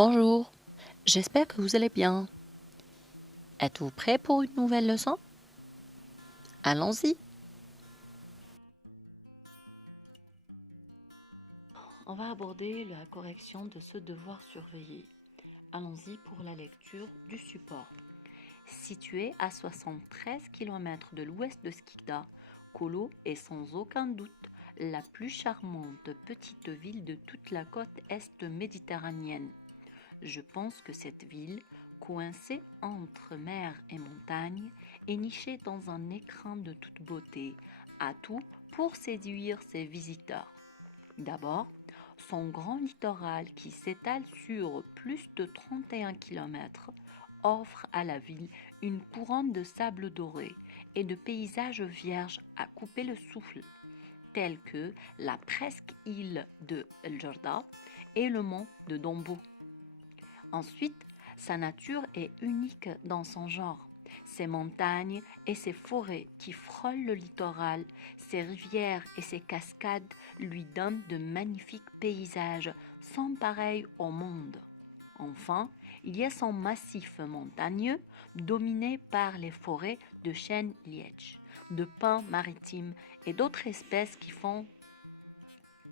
Bonjour, j'espère que vous allez bien. Êtes-vous prêt pour une nouvelle leçon? Allons-y. On va aborder la correction de ce devoir surveillé. Allons-y pour la lecture du support. Situé à 73 km de l'ouest de Skikda, Kolo est sans aucun doute la plus charmante petite ville de toute la côte est méditerranéenne. Je pense que cette ville, coincée entre mer et montagne, est nichée dans un écrin de toute beauté, a tout pour séduire ses visiteurs. D'abord, son grand littoral qui s'étale sur plus de 31 km offre à la ville une couronne de sable doré et de paysages vierges à couper le souffle, tels que la presqu'île de El Jorda et le mont de Dombo. Ensuite, sa nature est unique dans son genre. Ses montagnes et ses forêts qui frôlent le littoral, ses rivières et ses cascades lui donnent de magnifiques paysages sans pareil au monde. Enfin, il y a son massif montagneux dominé par les forêts de chênes liège, de pins maritimes et d'autres espèces qui font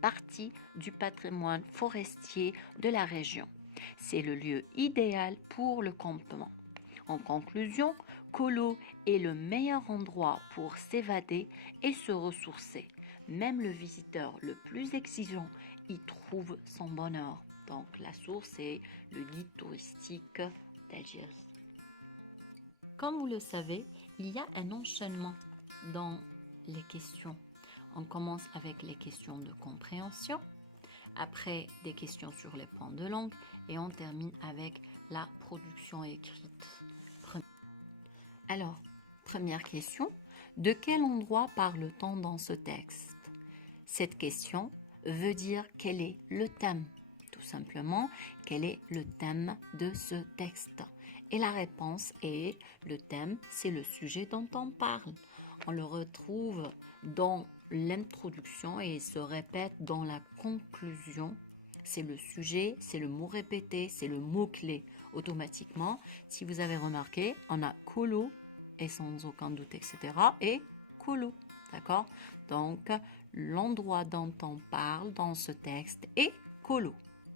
partie du patrimoine forestier de la région. C'est le lieu idéal pour le campement. En conclusion, Kolo est le meilleur endroit pour s'évader et se ressourcer. Même le visiteur le plus exigeant y trouve son bonheur. Donc la source est le guide touristique d'Algérie. Comme vous le savez, il y a un enchaînement dans les questions. On commence avec les questions de compréhension, après des questions sur les points de langue et on termine avec la production écrite. Alors, première question, de quel endroit parle-t-on dans ce texte? Cette question veut dire quel est le thème. Tout simplement, quel est le thème de ce texte? Et la réponse est, le thème, c'est le sujet dont on parle. On le retrouve dans l'introduction et il se répète dans la conclusion. C'est le sujet, c'est le mot répété, c'est le mot-clé. Automatiquement, si vous avez remarqué, on a Kolo et sans aucun doute, etc. et Kolo. D'accord? Donc, l'endroit dont on parle dans ce texte est Kolo.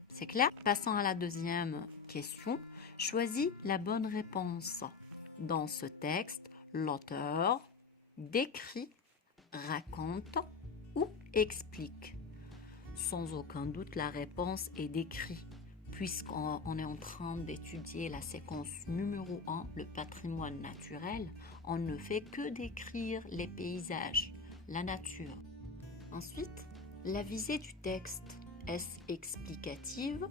C'est clair? Passons à la deuxième question. Choisis la bonne réponse. Dans ce texte, l'auteur décrit, raconte ou explique. Sans aucun doute, la réponse est décrit, puisqu'on est en train d'étudier la séquence numéro 1, le patrimoine naturel. On ne fait que décrire les paysages, la nature. Ensuite, la visée du texte, est-ce explicative,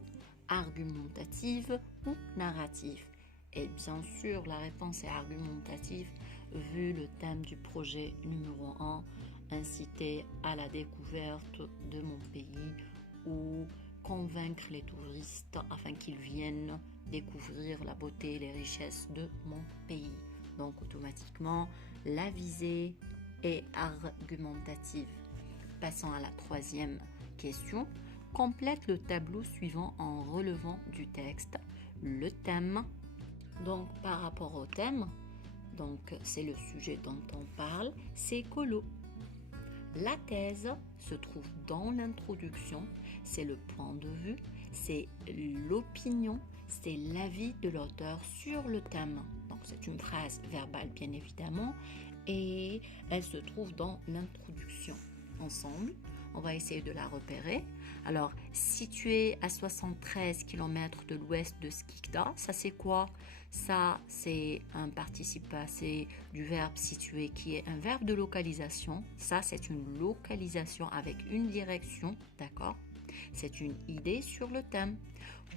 argumentative ou narrative? Et bien sûr, la réponse est argumentative, vu le thème du projet numéro 1, inciter à la découverte de mon pays ou convaincre les touristes afin qu'ils viennent découvrir la beauté et les richesses de mon pays. Donc automatiquement, la visée est argumentative. Passons à la troisième question. Complète le tableau suivant en relevant du texte le thème. Donc par rapport au thème, donc c'est le sujet dont on parle, c'est Kolo. La thèse se trouve dans l'introduction, c'est le point de vue, c'est l'opinion, c'est l'avis de l'auteur sur le thème. Donc c'est une phrase verbale bien évidemment et elle se trouve dans l'introduction. Ensemble, on va essayer de la repérer. Alors, situé à 73 km de l'ouest de Skikda, ça c'est quoi? Ça, c'est un participe passé du verbe situé qui est un verbe de localisation. Ça, c'est une localisation avec une direction, d'accord? C'est une idée sur le thème.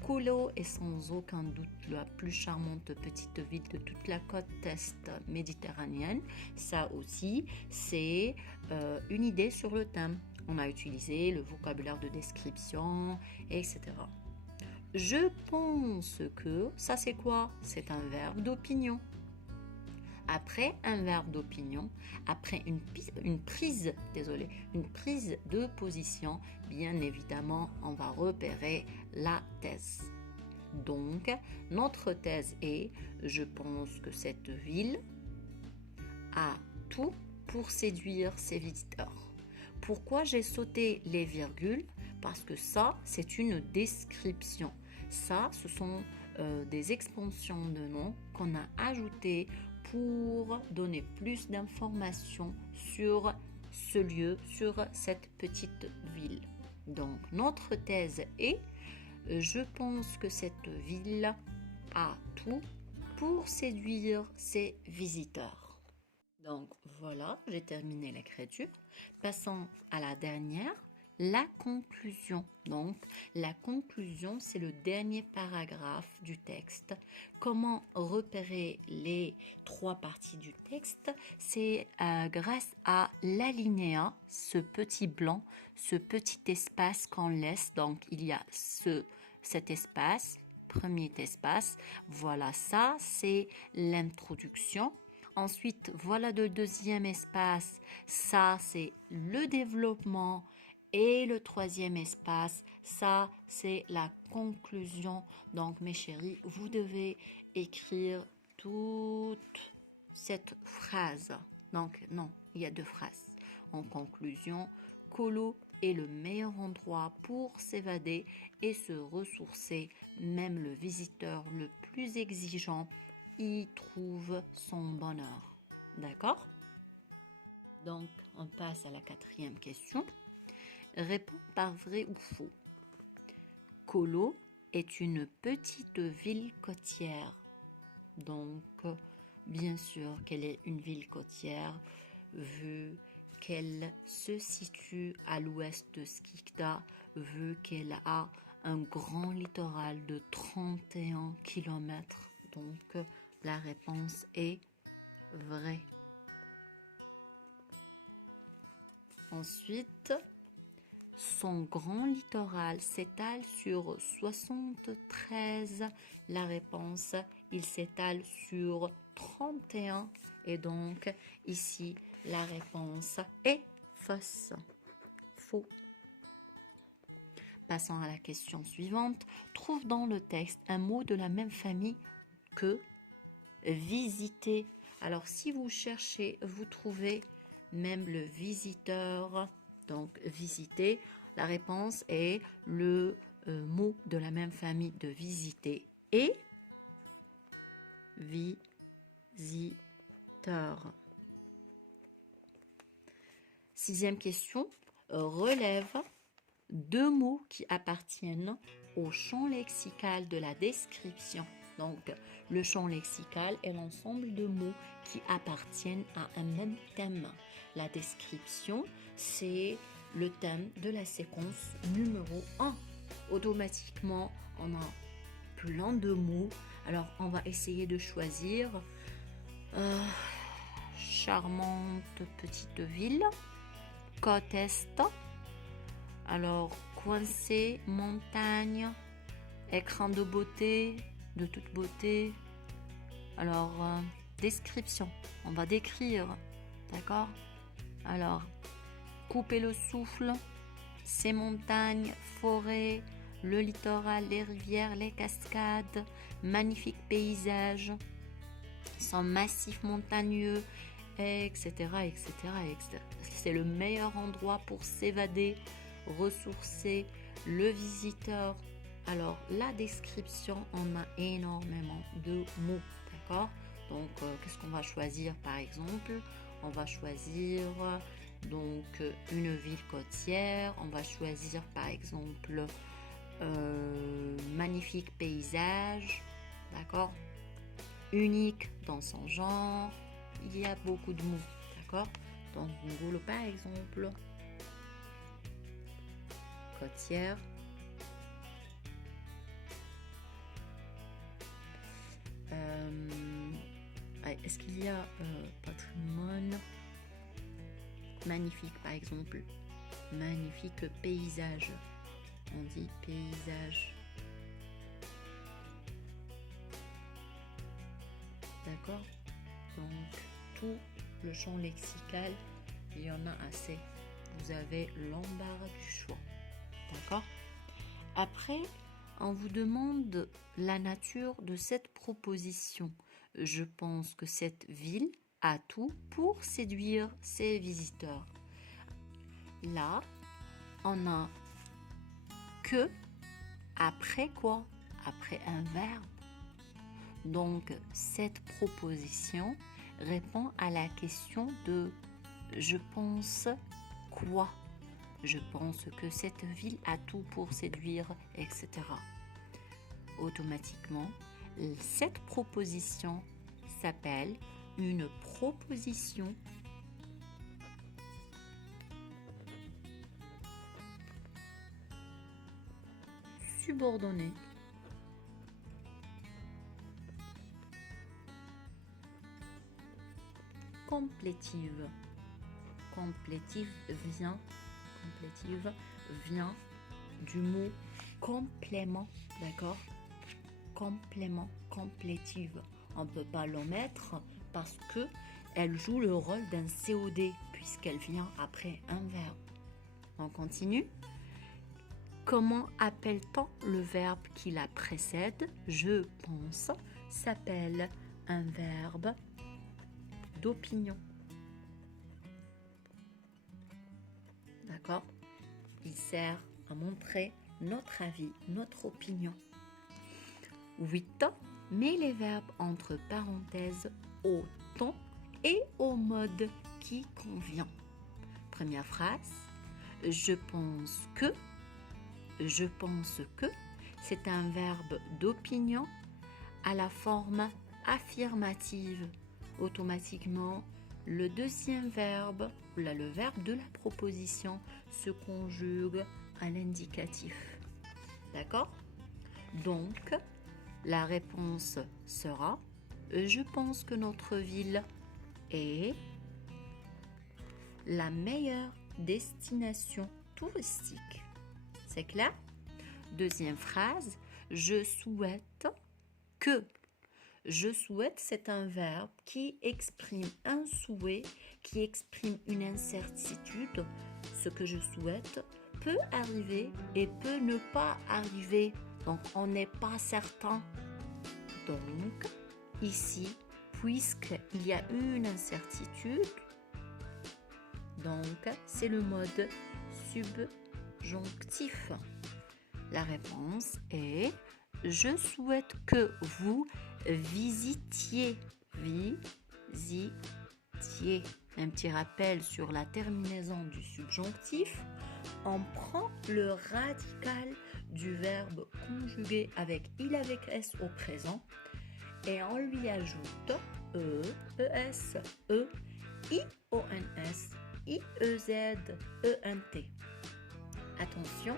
Kolo est sans aucun doute la plus charmante petite ville de toute la côte est méditerranéenne. Ça aussi, c'est une idée sur le thème. On a utilisé le vocabulaire de description, etc. Je pense que, ça c'est quoi? C'est un verbe d'opinion. Après un verbe d'opinion, après une prise de position, bien évidemment, on va repérer la thèse. Donc, notre thèse est, je pense que cette ville a tout pour séduire ses visiteurs. Pourquoi j'ai sauté les virgules? Parce que ça, c'est une description. Ça, ce sont des expansions de noms qu'on a ajoutées pour donner plus d'informations sur ce lieu, sur cette petite ville. Donc, notre thèse est, je pense que cette ville a tout pour séduire ses visiteurs. Donc voilà, j'ai terminé l'écriture. Passons à la dernière, la conclusion. Donc la conclusion, c'est le dernier paragraphe du texte. Comment repérer les 3 parties du texte? C'est grâce à l'alinéa, ce petit blanc, ce petit espace qu'on laisse. Donc il y a cet espace, premier espace. Voilà, ça c'est l'introduction. Ensuite, voilà le deuxième espace. Ça, c'est le développement. Et le troisième espace, ça, c'est la conclusion. Donc, mes chéris, vous devez écrire toute cette phrase. Donc, non, il y a 2 phrases. En conclusion, Colo est le meilleur endroit pour s'évader et se ressourcer. Même le visiteur le plus exigeant y trouve son bonheur. D'accord? Donc, on passe à la 4e question. Réponds par vrai ou faux. Colo est une petite ville côtière. Donc, bien sûr qu'elle est une ville côtière, vu qu'elle se situe à l'ouest de Skikda, vu qu'elle a un grand littoral de 31 km. Donc, la réponse est vraie. Ensuite, son grand littoral s'étale sur 73. La réponse, il s'étale sur 31. Et donc, ici, la réponse est fausse. Faux. Passons à la question suivante. Trouve dans le texte un mot de la même famille que visiter. Alors, si vous cherchez, vous trouvez même le visiteur. Donc, visiter, la réponse est le mot de la même famille de visiter et visiteur. 6e question, relève 2 mots qui appartiennent au champ lexical de la description. Donc, le champ lexical est l'ensemble de mots qui appartiennent à un même thème. La description, c'est le thème de la séquence numéro 1. Automatiquement, on a plein de mots. Alors, on va essayer de choisir charmante petite ville, côte est. Alors, coincé, montagne, écran de beauté, de toute beauté. Alors, description, on va décrire, d'accord? Alors, couper le souffle, ces montagnes, forêts, le littoral, les rivières, les cascades, magnifiques paysages, son massif montagneux, etc., etc., etc. C'est le meilleur endroit pour s'évader, ressourcer le visiteur. Alors, la description, on a énormément de mots, d'accord? Donc, qu'est-ce qu'on va choisir par exemple? On va choisir donc une ville côtière. On va choisir par exemple magnifique paysage, d'accord? Unique dans son genre. Il y a beaucoup de mots, d'accord? Donc, Ngolo par exemple, côtière. Est-ce qu'il y a patrimoine magnifique par exemple, magnifique paysage, on dit paysage, d'accord? Donc tout le champ lexical, il y en a assez, vous avez l'embarras du choix, d'accord? Après, on vous demande la nature de cette proposition. Je pense que cette ville a tout pour séduire ses visiteurs. Là, on a que après quoi? Après un verbe. Donc, cette proposition répond à la question de je pense quoi? Je pense que cette ville a tout pour séduire, etc. Automatiquement, cette proposition s'appelle une proposition subordonnée. Complétive. Complétive vient du mot complément, d'accord? Complément, complétive. On ne peut pas l'omettre parce que elle joue le rôle d'un COD puisqu'elle vient après un verbe. On continue. Comment appelle-t-on le verbe qui la précède? Je pense s'appelle un verbe d'opinion. D'accord? Il sert à montrer notre avis, notre opinion. 8. Mets les verbes entre parenthèses au ton et au mode qui convient. Première phrase. Je pense que. Je pense que. C'est un verbe d'opinion à la forme affirmative. Automatiquement, le deuxième verbe, le verbe de la proposition, se conjugue à l'indicatif. D'accord? Donc, la réponse sera je pense que notre ville est la meilleure destination touristique. C'est clair? Deuxième phrase, je souhaite que. Je souhaite, c'est un verbe qui exprime un souhait, qui exprime une incertitude. Ce que je souhaite peut arriver et peut ne pas arriver. Donc, on n'est pas certain. Donc, ici, puisqu'il y a une incertitude, donc, c'est le mode subjonctif. La réponse est je souhaite que vous visitiez. Un petit rappel sur la terminaison du subjonctif. On prend le radical du verbe conjugué avec il avec s au présent et on lui ajoute es, ions, iez, ent. Attention,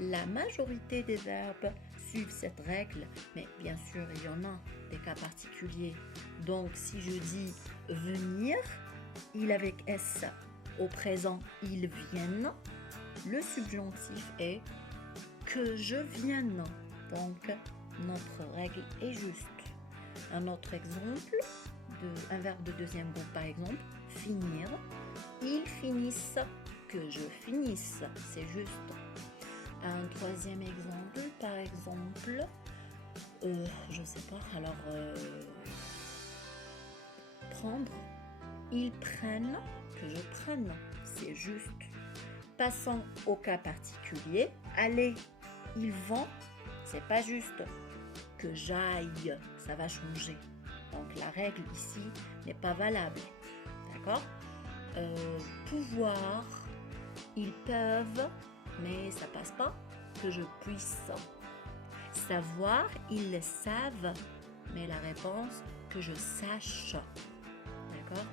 la majorité des verbes suivent cette règle, mais bien sûr, il y en a des cas particuliers. Donc, si je dis venir, il avec S au présent, ils viennent. Le subjonctif est que je vienne. Donc, notre règle est juste. Un autre exemple, un verbe de deuxième groupe par exemple, finir. Ils finissent, que je finisse, c'est juste. Un troisième exemple, par exemple, je sais pas, alors prendre, ils prennent, que je prenne, c'est juste. Passons au cas particulier, aller, ils vont, c'est pas juste. Que j'aille, ça va changer. Donc la règle ici n'est pas valable, d'accord? Pouvoir, ils peuvent, mais ça passe pas. Que je puisse. Savoir, ils le savent, mais la réponse, que je sache. D'accord?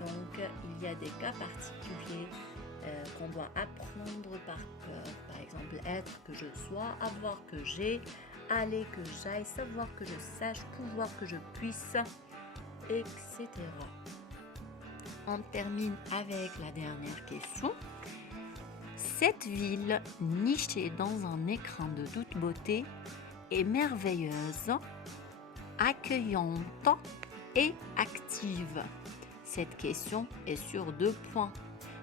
Donc, il y a des cas particuliers qu'on doit apprendre par cœur. Par exemple, être, que je sois, avoir, que j'ai, aller, que j'aille, savoir, que je sache, pouvoir, que je puisse, etc. On termine avec la dernière question. Cette ville, nichée dans un écran de toute beauté, est merveilleuse, accueillante et active. Cette question est sur 2 points.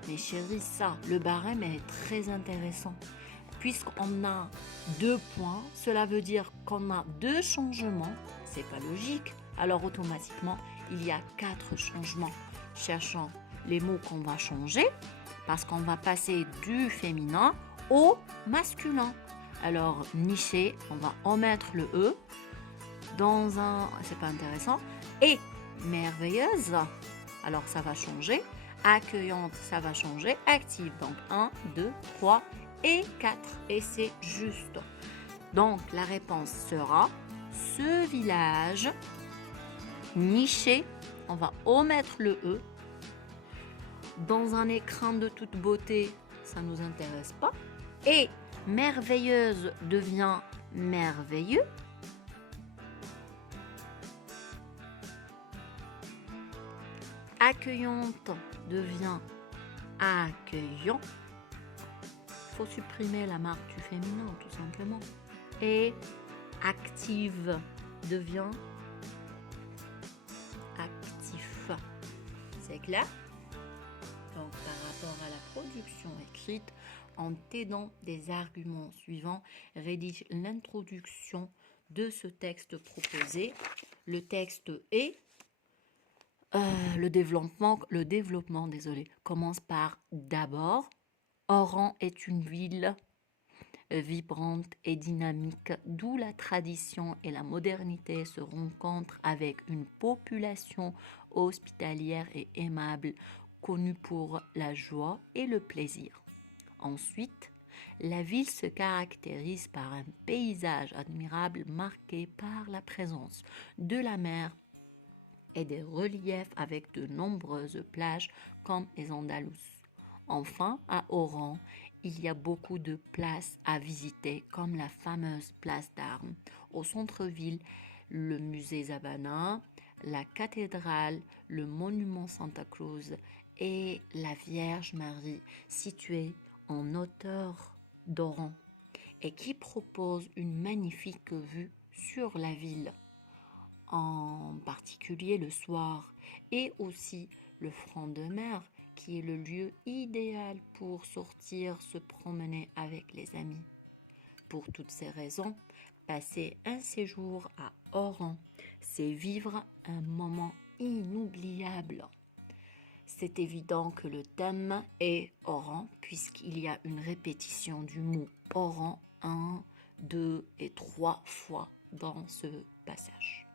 Mais chérie, ça, le barème est très intéressant. Puisqu'on a 2 points, cela veut dire qu'on a 2 changements. C'est pas logique. Alors automatiquement, il y a 4 changements. Cherchons les mots qu'on va changer parce qu'on va passer du féminin au masculin. Alors nicher, on va omettre le E dans un... C'est pas intéressant. Et merveilleuse, alors ça va changer. Accueillante, ça va changer. Active, donc 1, 2, 3 et 4. Et c'est juste. Donc la réponse sera ce village. Niché, on va omettre le E. Dans un écrin de toute beauté, ça ne nous intéresse pas. Et merveilleuse devient merveilleux. Accueillante devient accueillant. Il faut supprimer la marque du féminin, tout simplement. Et active devient actif. C'est clair? Donc, par rapport à la production écrite, en t'aidant des arguments suivants, rédige l'introduction de ce texte proposé. Le texte est le développement, commence par d'abord. Oran est une ville vibrante et dynamique, d'où la tradition et la modernité se rencontrent avec une population hospitalière et aimable, connue pour la joie et le plaisir. Ensuite, la ville se caractérise par un paysage admirable marqué par la présence de la mer et des reliefs avec de nombreuses plages comme les Andalouses. Enfin, à Oran, il y a beaucoup de places à visiter comme la fameuse place d'Armes. Au centre-ville, le musée Zabana, la cathédrale, le monument Santa Cruz et la Vierge Marie située en hauteur d'Oran et qui propose une magnifique vue sur la ville, en particulier le soir, et aussi le front de mer qui est le lieu idéal pour sortir se promener avec les amis. Pour toutes ces raisons, passer un séjour à Oran, c'est vivre un moment inoubliable. C'est évident que le thème est Oran puisqu'il y a une répétition du mot Oran 1, 2 et 3 fois dans ce passage.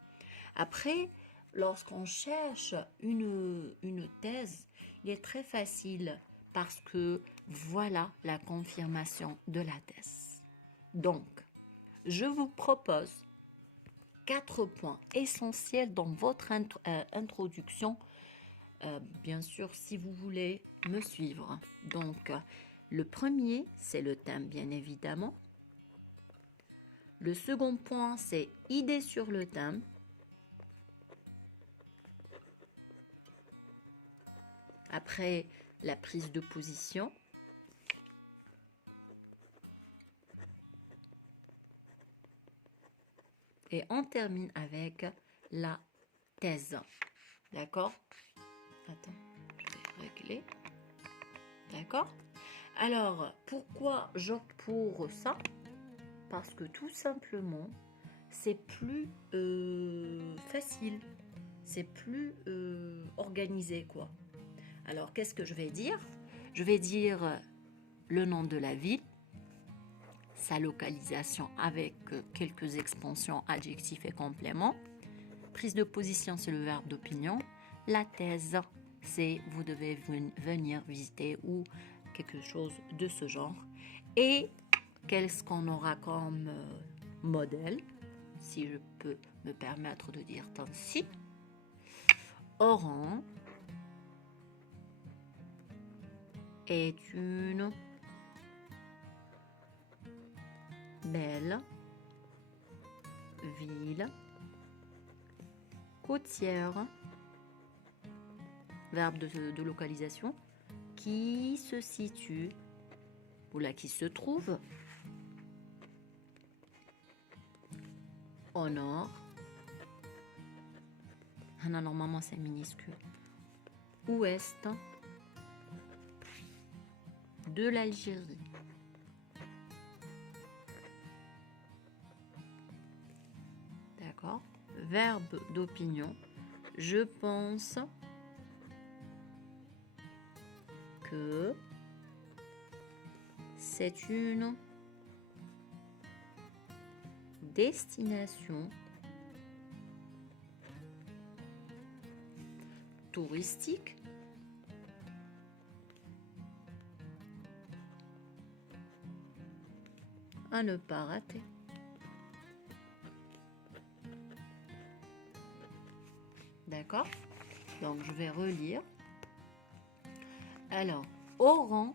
Après, lorsqu'on cherche une thèse, il est très facile parce que voilà la confirmation de la thèse. Donc, je vous propose 4 points essentiels dans votre introduction. Bien sûr, si vous voulez me suivre. Donc, le premier, c'est le thème, bien évidemment. Le second point, c'est idée sur le thème. Après, la prise de position. Et on termine avec la thèse. D'accord? Attends, je vais régler. D'accord? Alors, pourquoi j'opte pour ça? Parce que tout simplement, c'est plus facile. C'est plus organisé, quoi. Alors, qu'est-ce que je vais dire? Je vais dire le nom de la ville, sa localisation avec quelques expansions, adjectifs et compléments. Prise de position, c'est le verbe d'opinion. La thèse, c'est vous devez venir visiter ou quelque chose de ce genre. Et qu'est-ce qu'on aura comme modèle, si je peux me permettre de dire ainsi? Oran est une belle ville côtière, verbe de localisation, qui se situe, ou là qui se trouve, au nord. Ah non, normalement c'est minuscule. Ouest de l'Algérie. D'accord? Verbe d'opinion. Je pense que c'est une destination touristique à ne pas rater. D'accord? Donc, je vais relire. Alors, Oran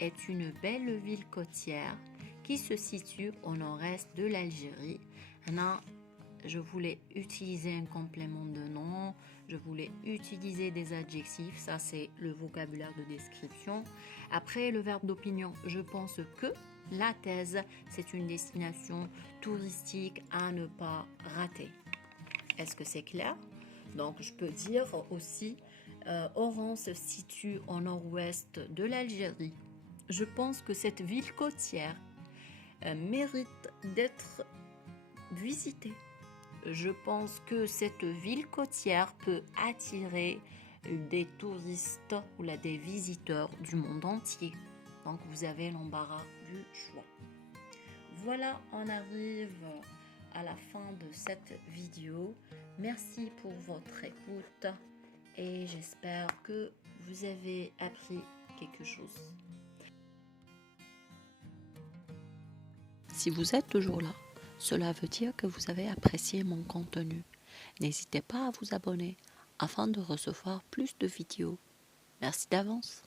est une belle ville côtière qui se situe au nord-est de l'Algérie. Maintenant, je voulais utiliser un complément de nom, je voulais utiliser des adjectifs, ça c'est le vocabulaire de description. Après, le verbe d'opinion, je pense que la thèse, c'est une destination touristique à ne pas rater. Est-ce que c'est clair? Donc, je peux dire aussi, Oran se situe au nord-ouest de l'Algérie. Je pense que cette ville côtière mérite d'être visitée. Je pense que cette ville côtière peut attirer des touristes ou des visiteurs du monde entier. Donc, vous avez l'embarras du choix. Voilà, on arrive à la fin de cette vidéo. Merci pour votre écoute et j'espère que vous avez appris quelque chose. Si vous êtes toujours là, cela veut dire que vous avez apprécié mon contenu. N'hésitez pas à vous abonner afin de recevoir plus de vidéos. Merci d'avance.